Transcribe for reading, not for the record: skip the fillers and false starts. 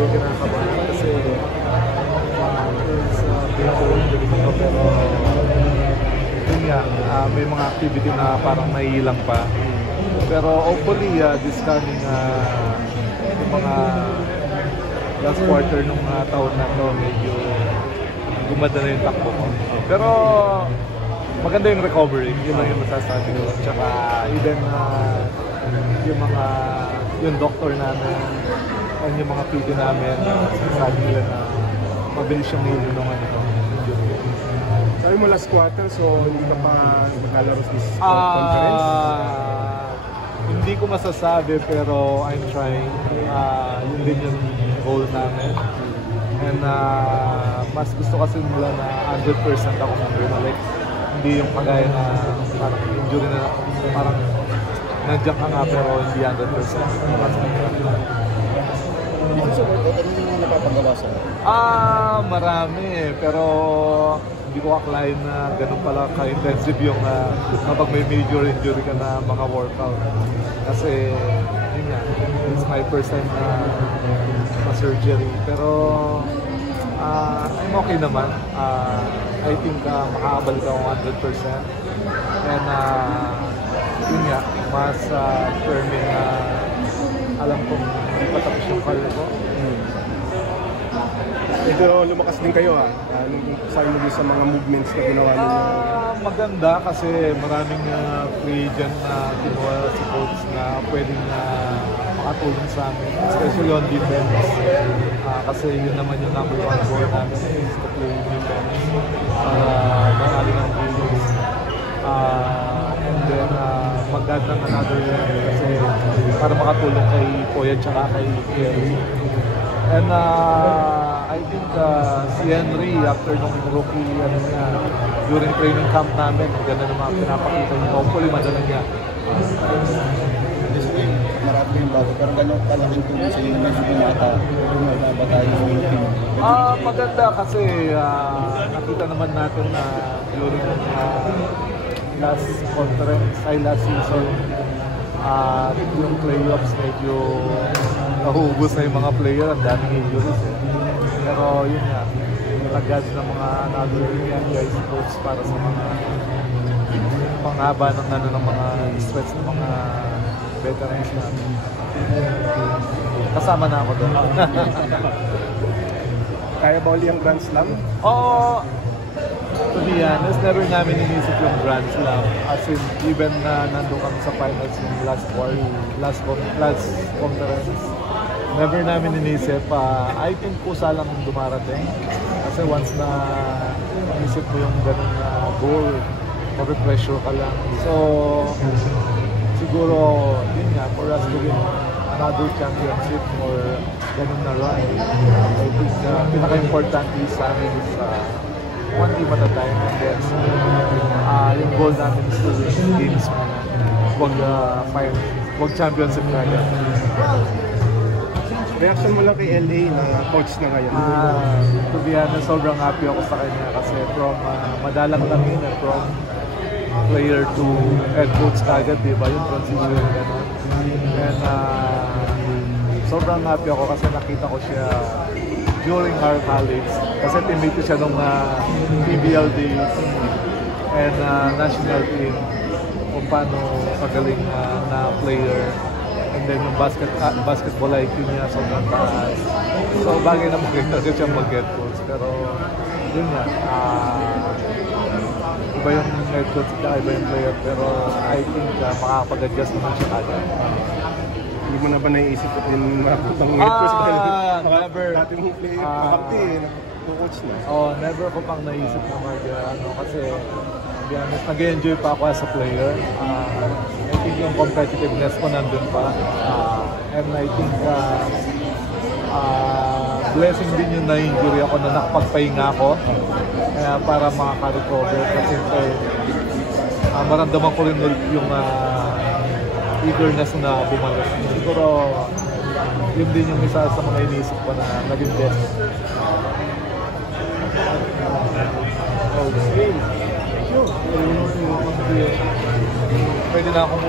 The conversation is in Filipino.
medyo kinakabahan kasi sa pinaka-injury ko, pero yun nga, may mga activity na parang naiilang pa. Pero hopefully this coming yung mga last quarter nung taon na to, medyo gumanda na yung takbo ko. Pero maganda yung recovery, yun lang yung masasabi ko. Tsaka even yung doctor namin and yung mga PT namin, sabi nila na mabilis yung healing ng Sabi mo last quarter, so hindi ka pa maglalaro sa conference? Hindi ko masasabi, pero I'm trying. Yun din yung goal namin. And mas gusto kasi nila na 100% ako nang bumalik. Hindi yung kagaya na parang injury na parang nandiyan ka nga pero hindi 100%. Dito sa workout, ano yung napapagawa sa'yo? Marami pero hindi ko akalain na ganun pala ka-intensive yung kapag may major injury ka na mga workout. Kasi yun nga, it's my first time na surgery. Pero I'm okay naman. I think makakabalik ako 100%. And yun nga, mas firming na alam kong hindi pa tapos yung career ko. Ito, lumakas din kayo sabi mo din sa mga movements na ginawa niyo. Maganda kasi maraming free agent na kinuha si coach na pwedeng makatulong sa amin, especially on defense. Kasi yun naman yung number one goal namin is to play defense. Manalo ng goals. And then mag-add ng another year kasi para makatulong kay Poya tsaka kay Kerry. And I think si Henry, after nung rookie during training camp namin, ganda na mga pinapakita niya. Hopefully madala niya. This week, marami yung bago, pero gano'n kalaking tulong sa inyo na medyo bumata, bumaba tayo sa team. Maganda kasi nakita naman natin na during last conference, last season, yung playoffs medyo nahuhubos na yung mga player, ang daming injuries Pero yun nga, nag-add ng mga another young guys coach para sa mga panghaba ng mga stretch ng mga veterans namin. Kasama na ako doon. Kaya ba uli ang Grand Slam? Oo. To be honest, never namin inisip yung Grand Slam. As in, even na nandun kami sa finals ng last conference, never namin inisip. I think kusa lang dumarating. Kasi once na inisip mo yung ganun na goal, mag-pressure ka lang. So, siguro, yun nga, for us to win another championship or ganun na run, I think pinaka-importante sa amin is one team at a time, and then yung goal namin is to win games muna. Wag championship na yan. Reaction mo lang kay LA na coach na ngayon? To be honest, sobrang happy ako sa kanya kasi from madalang lang yun, from player to head coach kagad, diba? Yung transition gano'n. And sobrang happy ako kasi nakita ko siya during our college. Kasi teammate ko siya nung PBL days and national team kung paano kagaling na player. And then yung basketball IQ niya sobrang taas. So bagay na maganda siya mag-head coach. Pero yun nga, iba yung head coach at iba yung player. Pero I think makakapag-adjust naman siya kagad. Hindi mo na ba naiisip ko din makaputang head coach? Never. Dati mong player, makapti, coach na. Never ko pang naisip na kasi to be honest, nag-enjoy pa ako as a player. I think yung competitiveness ko nandun pa. And I think blessing din yung na-injury ako na nakapagpahinga ako. Kaya para makaka-recover kasi maramdaman ko rin yung eagerness na bumalik. Siguro yun din yung isa sa mga iniisip ko na naging best. Okay. Pwede na akong